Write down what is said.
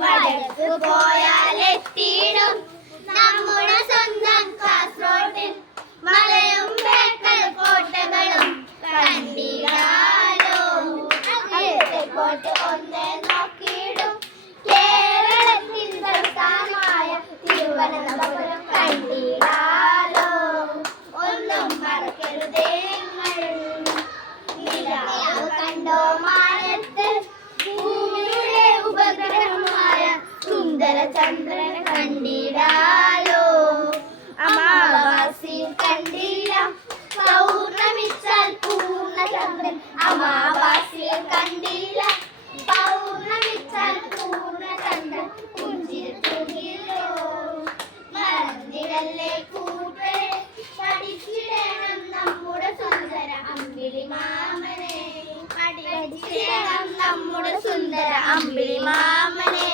വടക്ക് പോയാൽ എത്തിയിടും. നമ്മുടെ സ്വന്തം കാസർഗോഡിൽ മലയും ബേക്കൽ കോട്ടകളും കണ്ടിടാലോ. അങ്ങനത്തെ കോട്ട ഒന്ന് നോക്കിയിടും. കേരളത്തിൽ സംസ്ഥാനമായ തിരുവനന്തപുരം അമാവാസ്യ കണ്ടില്ല. പൗർണമിച്ചാൽ പൂർണ ചന്ദ്രൻ പുഞ്ചിരി തൂകിയല്ലോ മറന്നിടല്ലേ കൂട്ടേ പഠിച്ചിടണം നമ്മുടെ സുന്ദര അമ്പിളി മാമനെ. പഠിച്ചിടണം നമ്മുടെ സുന്ദര അമ്പിളി മാമനെ.